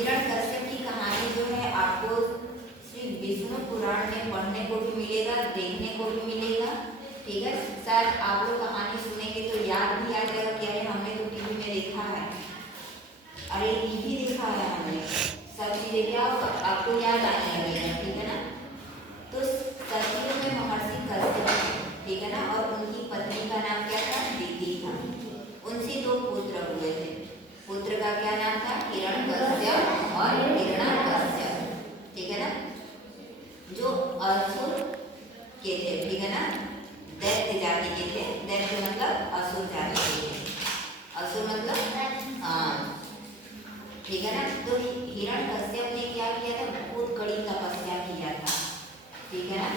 हिरण्यकश्यप की कहानी जो है आपको श्री विष्णु पुराण में पढ़ने को भी मिलेगा, देखने को भी मिलेगा। ठीक है, शायद आप लोग कहानी सुनेंगे तो याद भी आ जाएगा कि अरे हमने तो टीवी में देखा है, अरे टीवी देखा है हमने, सब चीजें क्या आपको याद आने लगेगा। ठीक है ना। तो सतयुग में महर्षि कश्यप, ठीक है ना, और उनकी पत्नी का नाम क्या था? दिति था। उनसे दो पुत्र हुए थे। पुत्र का क्या नाम था? हिरण्यकश्यप और हिरण्याकश्यप। ठीक है ना, जो असुर के थे। ठीक है ना, दैत्य जाति के थे। दैत्य मतलब असुर जाति के थे। असुर मतलब हाँ, ठीक है ना। तो हिरण्यकश्यप ने क्या किया था? बहुत कड़ी तपस्या किया था। ठीक है ना,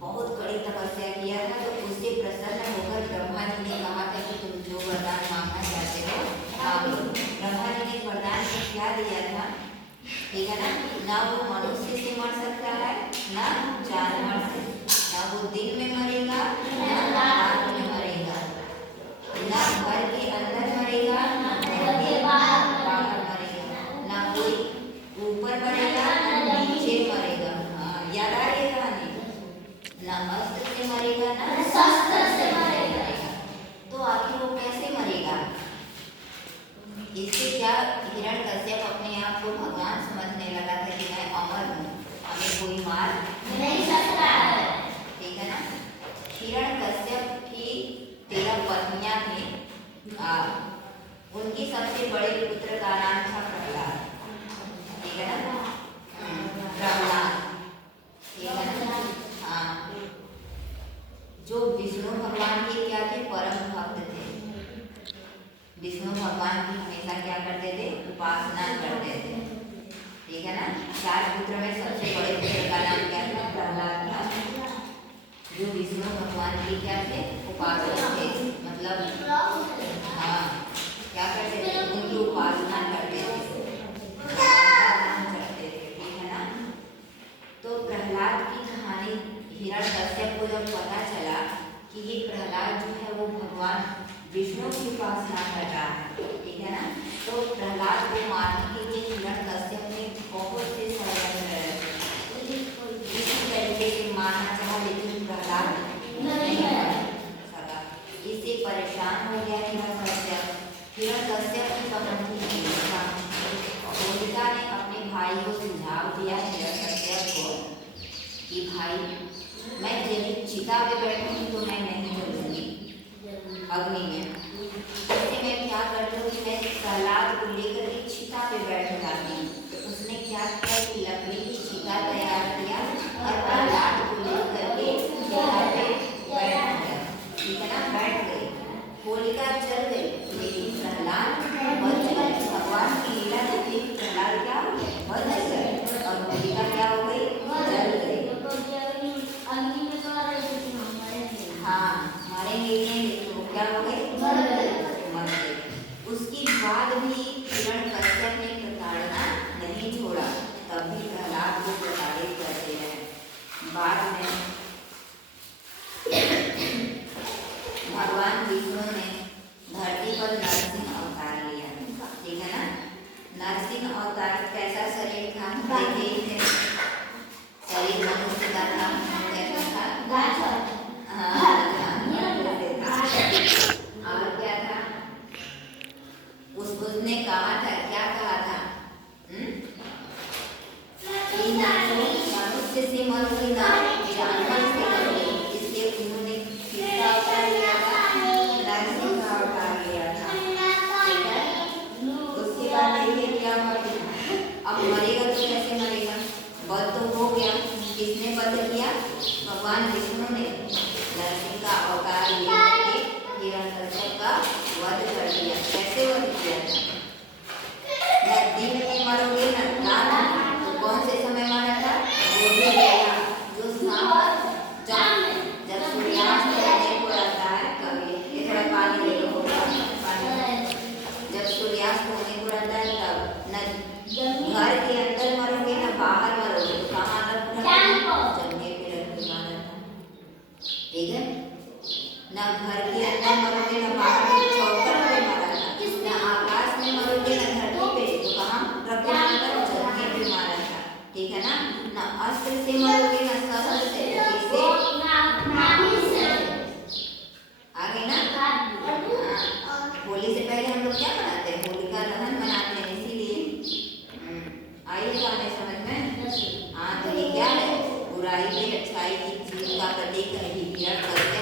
बहुत कड़ी तपस्या किया था। तो उससे प्रसन्न होकर ब्रह्मा जी ने कहा था कि तुम जो वरदान मांगना चाहते हो मांग लो। ब्रह्मा जी ने वरदान में क्या दिया था? ठीक है ना, ना वो मनुष्य से मर सकता है, ना जानवर से, ना वो दिन में मरेगा, ना रात में मरेगा, ना घर के अंदर मरेगा, ना घर के बाहर मरेगा, ना कोई ऊपर मरेगा, ना नीचे मरेगा। हाँ, याद आ रही है कहानी? ना अस्त्र से मरेगा, ना शस्त्र से मरेगा। तो आखिर वो कैसे मरेगा? इससे क्या हिरण्यकश्यप अपने आप को भगवान समझने लगा था कि मैं अमर हूँ, हमें कोई मार नहीं सकता है। ठीक है ना। हिरण्यकश्यप की 13 पत्नियां थी। उनकी सबसे बड़े पुत्र का नाम था प्रहलाद। ठीक है ना, प्रहलाद। ठीक है ना, हाँ, जो विष्णु भगवान के क्या थे? परम भक्त थे। विष्णु भगवान की हमेशा क्या करते थे? उपासना करते थे। ठीक है ना। 4 पुत्र में सबसे बड़े पुत्र का नाम क्या था? प्रहलाद था, जो विष्णु भगवान के क्या थे? उपासक थे। मतलब हाँ, क्या करते थे? उनकी उपासना करते थे, करते थे। ठीक है ना। तो प्रहलाद की कहानी हिरण्यकश्यप को जब पता चला कि ये प्रहलाद जो है वो भगवान विष्णु की उपासना कर रहा है, ठीक है ना, तो प्रहलाद को मारने के लिए हिरण्यकश्यप ने बहुत से षड्यंत्र इसी तरीके से मारना चाहा, लेकिन प्रहलाद नहीं सका। इससे परेशान हो गया हिरण्यकश्यप। हिरण्यकश्यप की पत्नी होलिका, होलिका ने अपने भाई को सुझाव दिया हिरण्यकश्यप को कि भाई, मैं यदि चिता में बैठूंगी तो मैं नहीं जलूंगी अग्नि में, इससे मैं क्या करती हूँ कि मैं प्रहलाद को लेकर के चिता पे बैठ जाती हूँ। तो उसने क्या किया कि लकड़ी की चिता तैयार किया और प्रहलाद को लेकर के चिता पे बैठ गया। ठीक है ना, बैठ गई। होलिका जल गई, लेकिन प्रहलाद बच गए। भगवान की लीला देखी, प्रहलाद क्या बच गए और होलिका क्या हो गई? जल गई। हाँ, मरेंगे नहीं, तो क्या हो गए? मर गए। उसके बाद भी हिरण्यकश्यप ने प्रताड़ना नहीं छोड़ा, तब भी प्रहलाद को प्रताड़ित करते रहे। बाद में भगवान विष्णु ने धरती पर नरसिंह अवतार लिया। ठीक है ना, नरसिंह अवतार कैसा शरीर था? देखे ही थे, शरीर मनुष्य का था। कैसा था? हाँ, और क्या था? उसने कहा था, क्या कहा था? मनुष्य से मरोगे ना जानवर से मरोगे। इसलिए उन्होंने किसका अवतार लिया था? नरसिंह का अवतार लिया था। उसके बाद देखिए क्या हुआ। अब मरेगा तो कैसे मरेगा? वध तो हो गया। किसने वध किया? भगवान विष्णु ने नरसिंह का अवतार लेकर के हिरण्यकश्यप का वध कर दिया। कैसे वध किया था? न दिन में मरोगे न रात में। तो कौन से समय मारा था? वो भी गया जो जब सूर्यास्त होने को रहता है, कभी ये थोड़ा पानी ले लो, जब सूर्यास्त होने को रहता है तब न घर के अंदर मरोगे न बाहर मरोगे। तो कहाँ जंगल पे रख के मारा था। ठीक है ना, घर के अंदर मरोगे न बाहर चौकर पे मारा था, न आकाश में मरोगे न धरती पे। तो कहाँ रख के मारा था? ना अस्त्र से मरोगे ना शस्त्र से, किससे? आगे ना। हाँ, होली से पहले हम लोग क्या बनाते हैं? होलिका दहन मनाते हैं, इसीलिए आइए गाने समझ में। हाँ, तो ये क्या है? बुराई पे अच्छाई की जीत का प्रतीक है, हिजरत